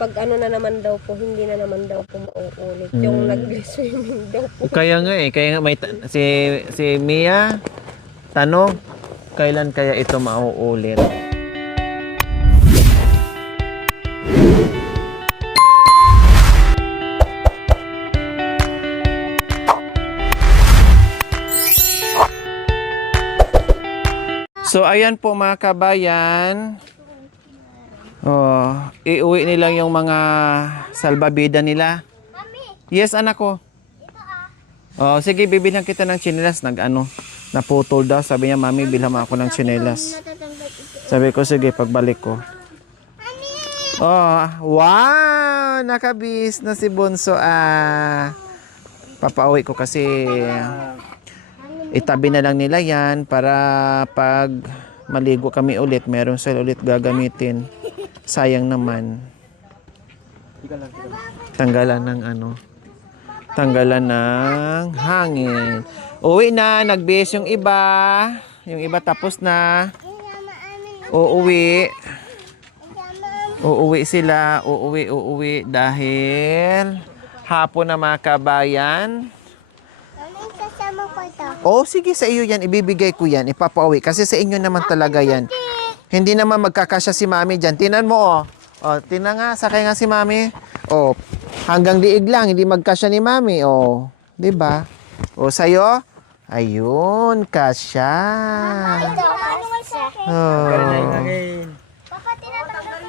pag ano na naman daw po, hindi na naman daw po mauulit. Yung nag-swimming daw po. Kaya nga may si Mia tanong, kailan kaya ito mauulit? So ayan po mga kabayan. Oh, iuwi nila yung mga salbabida nila. Yes, anak ko. Oh, sige, bibilhan kita ng tsinelas. Naputol daw. Sabi niya, mami, bilhan mo ako ng tsinelas. Sabi ko, sige, pagbalik ko. Oh, wow! Nakabis na si Bunso. Papauwi ko kasi itabi na lang nila yan para pag maligo kami ulit, meron sila ulit gagamitin. Sayang naman. Tanggalan ng hangin. Uwi na, nagbihis yung iba. Yung iba tapos na. Uuwi sila. Uuwi dahil hapon na mga kabayan. Oh, sige, sa iyo yan. Ibibigay ko yan. Ipapauwi. Kasi sa inyo naman talaga yan. Hindi naman magkakasya si mami dyan. Tinan mo, oh. Oh, tinan nga. Sakay nga si mami. Oh, hanggang liig lang. Hindi magkasya ni mami. Oh, diba? Oh, sa'yo? Ayun, kasya.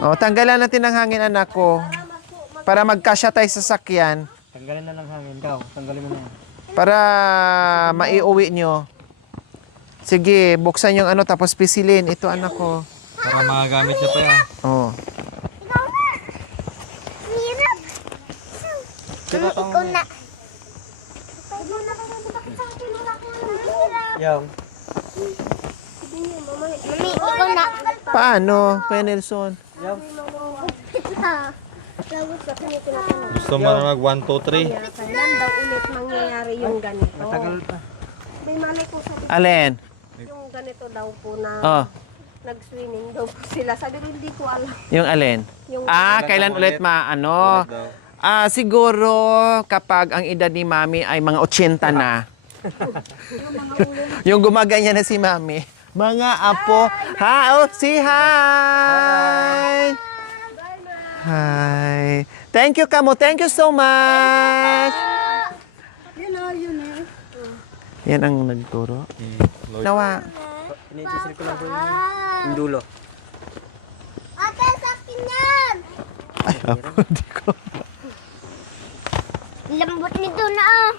Oh, tanggalan natin ng hangin, anak ko. Para magkasya tayo sa sakyan. Tanggalin na ng hangin daw. Tanggalin mo na. Para maiuwi nyo. Sige, buksan yung tapos pisilin. Ito, anak ko. Para magagamit siya pa yan. Oh. Ikaw na. Yung. Mami, ikaw na. Paano, Kuya Nelson? Gusto mo na mag 1, 2, 3? Kailan daw ulit mangyayari yung ganito? Matagal pa. May mali po sa Alin? yung ganito daw po na Oh, nag-swimming daw po sila. Sabi ko, hindi ko alam. yung alin? Yung Kailan ulit siguro kapag ang edad ni mami ay mga 80 na. Yung gumaganyan na si mami. Mga apo. Say hi! Hi. Thank you, Kamo. Thank you so much. Yan ang nagturo. Nawa. Pinitisil ko lang po yung dulo. Ate, sa akin yan. Ay, apo, di ko. Lambot nito na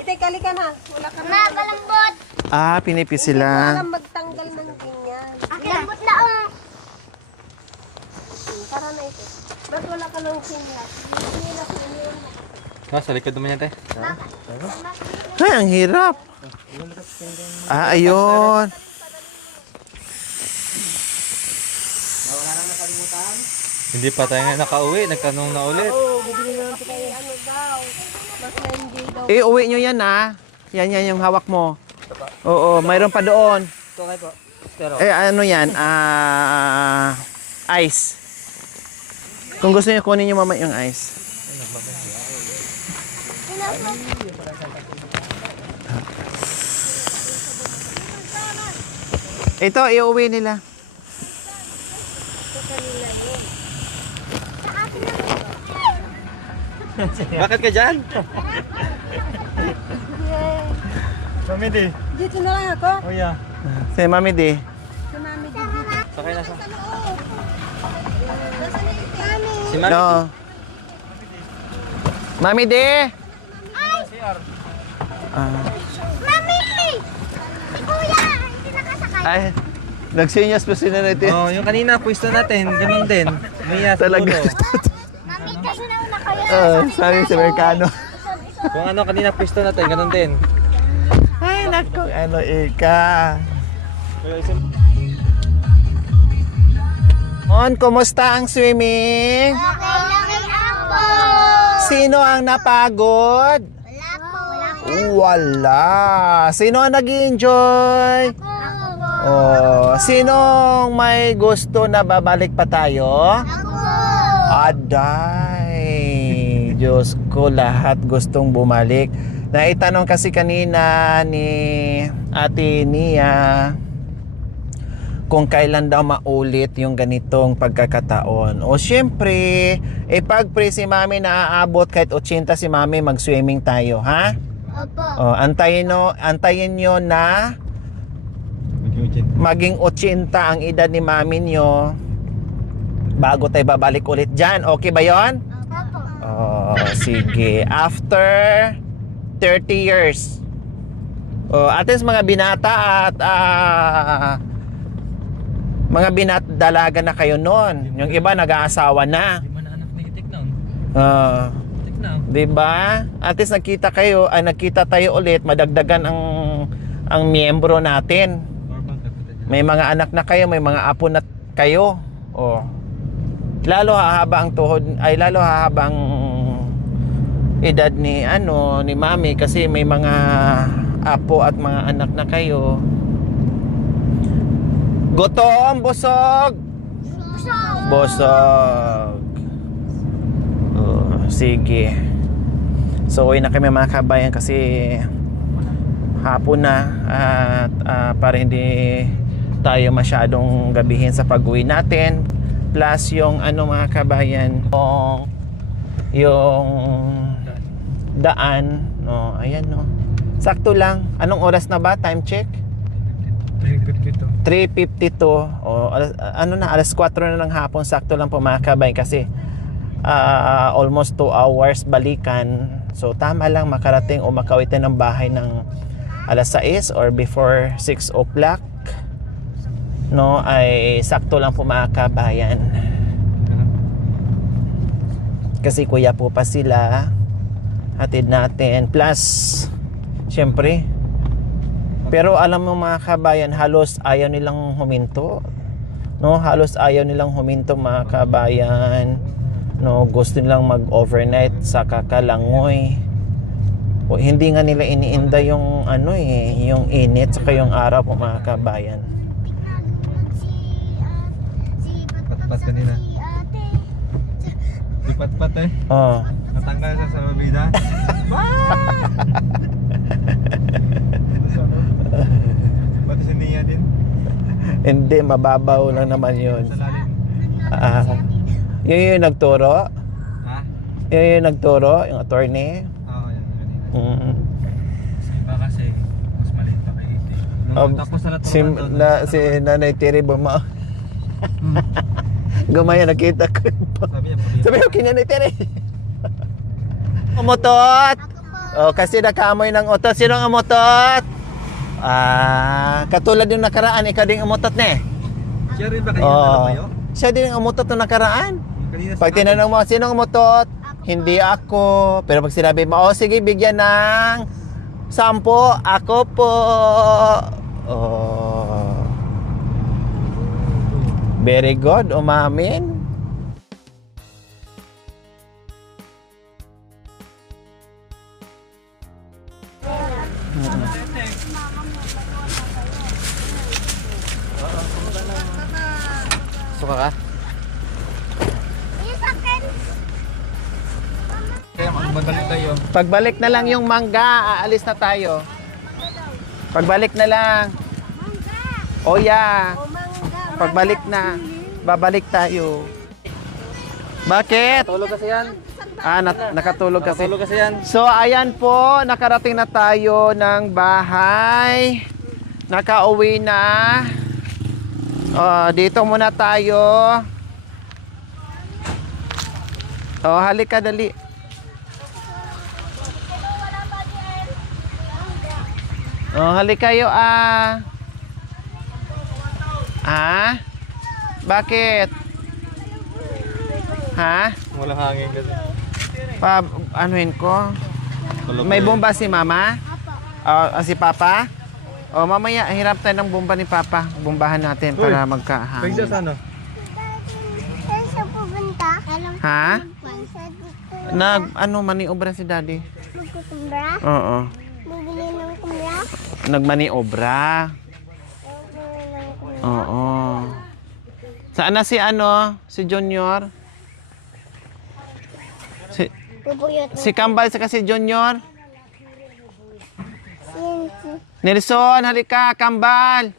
Ite, kalika na. Wala ka na. Malambot. Pinipisilan. Alam magtanggal ng ganyan. Lambot na Para na ito. Ba't wala ka ng sinyas? Sa likod naman yan, te. Ay, ang hirap. Ayun. Hindi pa tayo nga nakauwi. Nagtanong na ulit. Uwi nyo yan, Yan yung hawak mo. Oo, mayroon pa doon. Ito kayo po. Pero. Ano yan? Ice. Kung gusto niyo kunin niyo mama yung ice. Ito, iuwi nila. Bakit ka dyan? Mami di. Dito na lang ako. Oh yeah. Si Mami D. Sakay na siya. Si Mami. No. Mami D. Mami! Si Kuya! Hindi nakasakay. Ay, nagsinyas pa sila natin. Oh, yung kanina pwesto natin, ganun din. Mia siguro. Talaga. Mami, kasi nauna kayo. Sabi si Mercano. Kung ano kanina pwesto natin, ganun din. Ay, naku. Ano, Ika. Kumusta ang swimming? Okay lang ako. Sino ang napagod? Wala po. Wala. Sino ang nag-enjoy? Ako. Oh, sinong may gusto na babalik pa tayo? Ako! Aday, Diyos ko, lahat gustong bumalik. Naitanong kasi kanina ni Ate Nia kung kailan daw maulit yung ganitong pagkakataon. O syempre, pag si Mami naaabot kahit 80 si Mami, mag-swimming tayo, ha? Opo. O, antayin nyo na maging 80 ang edad ni Mami nyo bago tayo babalik ulit dyan. Okay ba yon? Opo. Oh, sige. After 30 years. Oh, at least mga binata at mga dalaga na kayo noon. Yung iba nag-aasawa na. Di man na anak ni Tiknaw. Tiknaw. 'Di ba? At least nagkita tayo ulit, madagdagan ang miyembro natin. May mga anak na kayo, may mga apo na kayo. Oh. Lalo hahaba ang lalo hahaba ang edad ni Mami kasi may mga apo at mga anak na kayo. Gutom, busog. Busog. Oh, sige. So uwi na kami mga kabayan kasi hapon na at para hindi tayo masyadong gabihin sa pag-uwi natin. Plus yung mga kabayan, yung daan, no, ayan no. Sakto lang. Anong oras na ba? Time check? 3:52. O alas 4 na ng hapon, sakto lang po mga kabayan kasi almost 2 hours balikan. So tama lang makarating o makawitin ng bahay ng alas 6 or before 6 o'clock. No, ay sakto lang po mga kabayan. Kasi kuya po pa sila, hatid natin. Plus, syempre, pero alam mo mga kabayan, halos ayaw nilang huminto. No, halos ayaw nilang huminto mga kabayan. No, gusto nilang mag-overnight sa Kakalangoy. O, hindi nga nila iniinda yung yung init saka yung araw po mga kabayan. Pat kanina. Si Pat eh. Oh. Natanggal sa salbabida. Pati si Nia din. Hindi, mababaw lang naman yun. Sa lalim. Yun yung nagturo? Ha? Yun yung nagturo? Yung attorney? Oo, yan. Mm. Sa iba kasi, mas maliit pa kay Iti. Nung tapos na naturuan Si Nanay Terry buma. Gumaya, nakita ko. Sabi niya, Sabi ko, Nanay Terry. Umutot! Oh, kasi nakaamoy ng utot. Sino ang umutot? Katulad yung nakaraan, ikaw din umutot na eh. Siya rin ba kayo? Siya din ang umutot ng nakaraan. Kanina sa Pag tinanong mo, sino ang umutot? Hindi ako. Pero pag sinabi mo, sige, bigyan ng 10. Ako po. Oh. Very good, umamin. Suka ka? Yung akin. Kaya magbalik tayo. Pagbalik na lang yung mangga, aalis na tayo. Pagbalik na lang. Oh yeah. Pagbalik na, babalik tayo. Bakit? Tulog kasi yan. Nakatulog kasi. Tulog kasi yan. So ayan po, nakarating na tayo ng bahay. Nakauwi na. Dito muna tayo. Halika dali. Halika kayo Bakit? Ha? Wala hangin kasi. Anuhin ko? Tulog May na yun. bomba si mama? Si papa? Mamaya, hirap tayo ng bomba ni papa. Bombahan natin para Pwede magkahangin. sa ano? Saan siya pupunta? Ha? Saan Maniobra si daddy. magkukumbra? Oo. Bibili ng kumbra? Nagmaniobra. Oo. Saan na si ano? Si Junior? Pupuyot. Si Kambal sa si Junior? Sinsi. Nelson, halika, Kambal!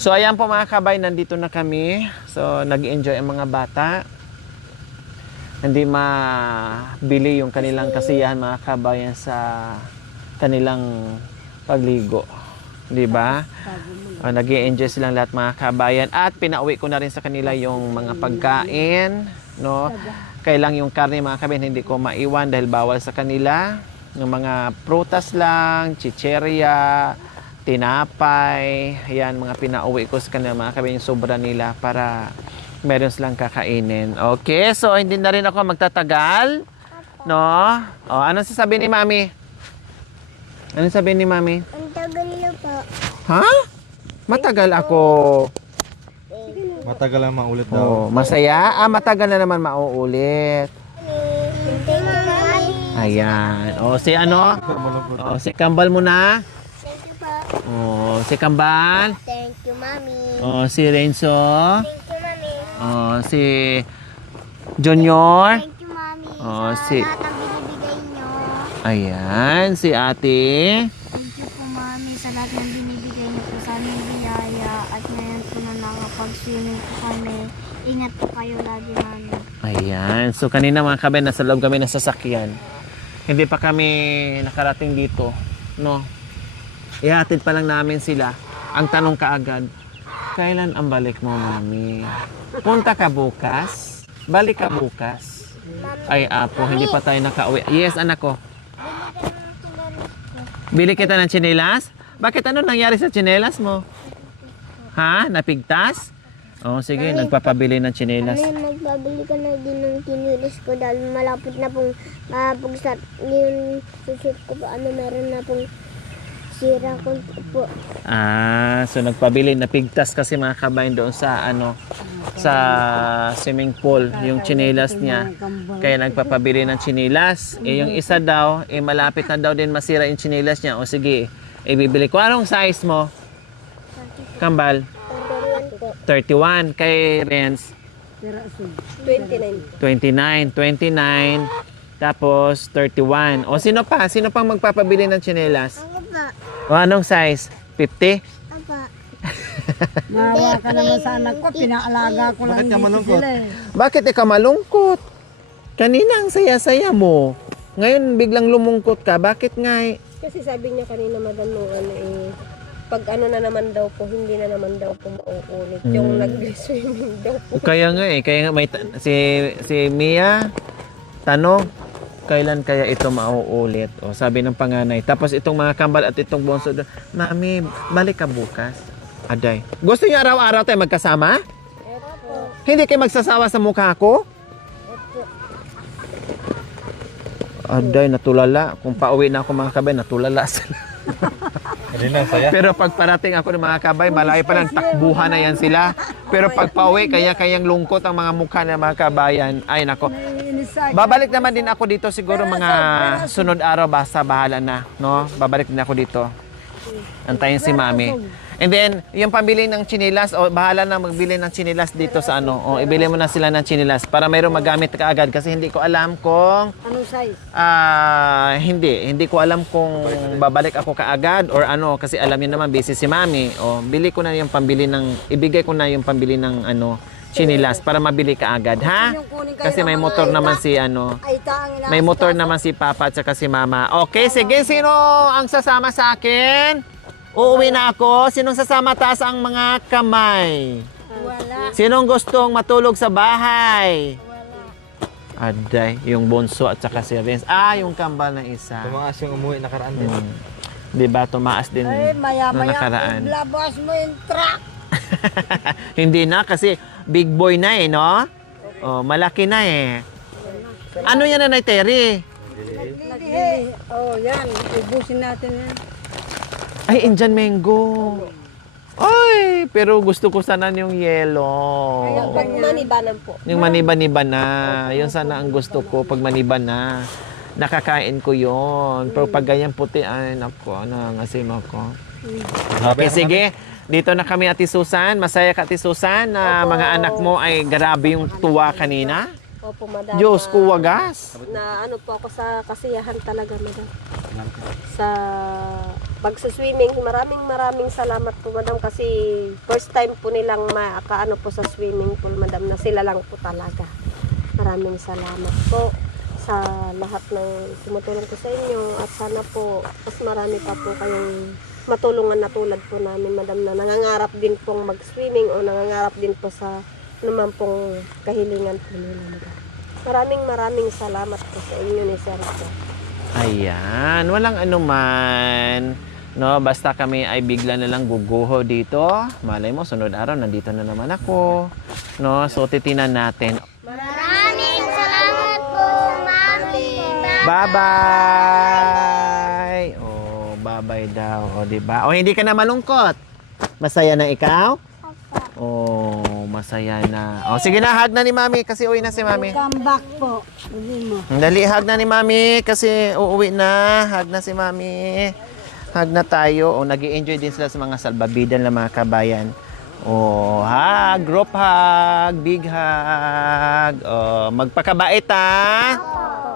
So, ayan po mga kabay, nandito na kami. So, nag-enjoy ang mga bata. Hindi mabili yung kanilang kasiyahan mga kabayan sa kanilang pagligo. Di ba? Nag-enjoy silang lahat mga kabayan. At pinauwi ko na rin sa kanila yung mga pagkain. No? Kailang yung karne mga kabayan, hindi ko maiwan dahil bawal sa kanila. Yung mga prutas lang, chicherya, tinapay, ayan, mga pinauwi ko sa kanila mga kabayan, yung sobra nila para meron silang kakainin. Okay, so hindi na rin ako magtatagal. No? O, anong sasabihin ni Mami? Anong sabihin ni Mami? Ang tagal na po. Ha? Matagal ako. Matagal lang maulit Oh, daw. masaya? Matagal na naman mauulit. Thank you, Mami. Ayan. O, si ano? O, si Kambal muna. Thank you po. O, si Kambal. Thank you, Mami. O, si Renzo. Thank you, Mami. O, si Junior. Thank you, Mami. Oh, sa si- lahat ng binibigay nyo. Ayan, si ate. Thank you po, Mami, sa lahat ng binibigay nyo po sa aming biyaya. At ngayon po na nakapag-swimming po kami. Ingat po kayo lagi, Mami. Ayan. So, kanina mga kabay, nasa loob kami ng sasakyan. Hindi pa kami nakarating dito. No? Ihatid pa lang namin sila. Ang tanong kaagad, kailan ang balik mo, Mami? Punta ka bukas? Balik ka bukas? Ay, apo, hindi pa tayo nakauwi. Yes, anak ko. Bili kita ng tsinelas? Bakit ano nangyari sa tsinelas mo? Ha? Napigtas? Oh, sige, nagpapabili ng tsinelas. Ano, magbabili ka na din ng kinilis ko dahil malapit na pong mapag-start yung susit ko po. Ano, meron na pong sira ko po. So nagpabili, napigtas kasi mga kabayan doon sa ano, sa swimming pool, yung tsinelas niya. Kaya nagpapabili ng tsinelas. Yung isa daw, malapit na daw din masira yung tsinelas niya. O sige, ibibili ko. Anong size mo? Kambal? 31. Kay Renz? 29. 29. Tapos 31. O sino pa? Sino pang magpapabili ng tsinelas? Ako po. O anong size? 50? Apa. Mawa ka naman sa anak ko, pinaalaga ko lang Bakit ka dito malungkot? sila eh. Bakit ikaw malungkot? Kanina ang saya-saya mo. Ngayon biglang lumungkot ka. Bakit nga eh? Kasi sabi niya kanina, madam, nung ano pag ano na naman daw po, hindi na naman daw po mauulit. Yung nag-swimming daw po. Kaya nga may si Mia tanong, kailan kaya ito mauulit? O sabi ng panganay. Tapos itong mga kambal at itong bonso, Mami, balik ka bukas. Aday. Gusto niyo araw-araw tayo magkasama? Hindi kayo magsasawa sa mukha ko? Aday, natulala. Kung pauwi na ako mga kabay, natulala sila. Kanina, saya. Pero pag parating ako ng mga kabay, malayo pa lang, takbuhan na yan sila. Pero pag pauwi, kayang lungkot ang mga mukha ng mga kabayan. Ay, nako. Babalik naman din ako dito siguro mga sunod araw, basta bahala na. No? Babalik din ako dito. Antayin si Mami. And then, yung pambili ng chinilas, o bahala na magbili ng chinilas dito sa ano. O, ibili mo na sila ng chinilas para mayroong magamit ka agad. Kasi hindi ko alam kung Anong size? hindi ko alam kung babalik ako kaagad or ano, kasi alam niyo naman busy si Mami. O bili ko na yung pambili ng ibigay ko na yung pambili ng ano, chinilas para mabili ka agad, ha? Kasi may motor naman si ano, Ay, taang ina. may motor naman si Papa at saka si Mama. Okay, sige, sino ang sasama sa akin? Uuwi na ako. Sinong sasama, taas ang mga kamay? Wala. Sinong gustong matulog sa bahay? Aday, yung bunso at saka si Renz. Yung kambal na isa. Tumaas yung umuwi nakaraan din. Di ba, tumaas din Ay, nung maya-maya. nakaraan. Labas mo yung truck. Hindi na kasi big boy na no? Oh, malaki na Ano yan na Terry? Naglihi. Oh, yan. Ubusin natin yan. Ay, Indian mango. Ay, pero gusto ko sana yung yellow. Pag manibanan po. Yung maniba-niba na. Yun sana ang gusto ko pag maniba na. Nakakain ko yon. Pero pag ganyan puti, ay, naku, nangangasim ako. Okay, sige. Dito na kami, Ate Susan. Masaya ka, Ate Susan, na Opo. mga anak mo ay grabe yung tuwa kanina. Opo, madam. Diyos ko, wagas. Na ano po ako sa kasiyahan talaga, madam. Sa pagsa-swimming, maraming salamat po, madam, kasi first time po nilang makaano po sa swimming pool, madam, na sila lang po talaga. Maraming salamat po sa lahat ng tumutulong po sa inyo at sana po mas marami pa po kayong matulungan na tulad po namin, madam, na nangangarap din pong mag-swimming o nangangarap din po sa naman pong kahilingan po nila, madam. Maraming salamat po sa inyo ni Sir po. Ayan, walang anuman. No, basta kami ay bigla na lang guguho dito. Malay mo, sunod araw, nandito na naman ako. No, so titinan natin. Maraming salamat po sa mami. Bye-bye! Oh, bye-bye daw. O, diba? O, hindi ka na malungkot? Masaya na ikaw? Oh, masaya na. O, sige na, hug na ni Mami kasi uwi na si Mami. Come back po. Sabi mo. Dali, hug na ni Mami kasi uuwi na. Hug na si Mami. Hug na tayo. O, nag-i-enjoy din sila sa mga salbabidan ng mga kabayan. O, hug, group hug, big hug. O, magpakabait ha.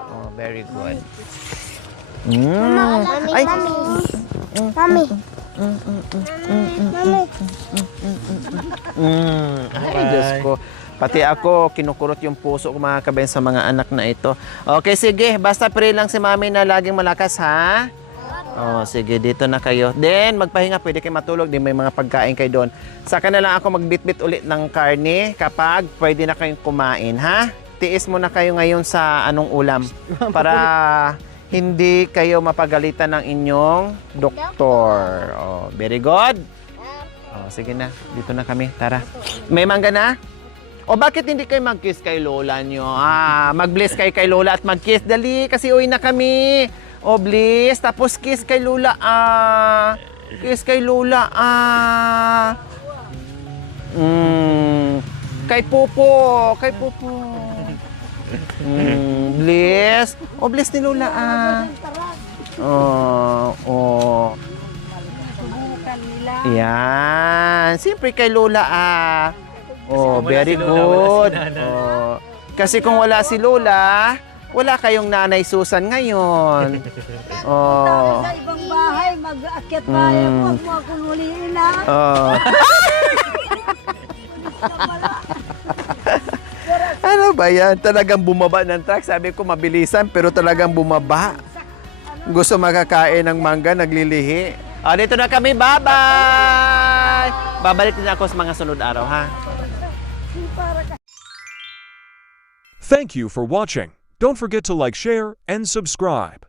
Oh, very good. Ay, Mami. Ay, Diyos ko. Pati ako, kinukurot yung puso ko mga kabayan sa mga anak na ito. Okay, sige. Basta pray lang si Mami na laging malakas, ha? Oh, sige, dito na kayo. Then, magpahinga. Pwede kayo matulog. Din may mga pagkain kayo doon. Saka na lang ako magbitbit ulit ng karne kapag pwede na kayong kumain, ha? Tiis muna kayo ngayon sa anong ulam para hindi kayo mapagalitan ng inyong doktor. Oh, very good. Oh, sige na. Dito na kami. Tara. May mangga na? O bakit hindi kayo mag-kiss kay Lola nyo? Mag-bless kayo kay Lola at mag-kiss. Dali, kasi uwi na kami. O, bless. Tapos kiss kay Lola. Kiss kay Lola. Kay Popo. Kay Popo. Bless. O, bless ni Lola. Yan. Siyempre kay Lola, Oh, very good. Oh. Kasi kung wala si Lola, wala kayong Nanay Susan ngayon. Oh. Sa ibang bahay, mag-aakyat tayo. Huwag mo akong uliin na. Oh. Ano ba yan? Talagang bumaba ng truck. Sabi ko mabilisan, pero talagang bumaba. Gusto makakain ng mangga, naglilihi. Dito na kami. Bye-bye! Babalik din ako sa mga sunod araw, ha? Thank you for watching. Don't forget to like, share, and subscribe.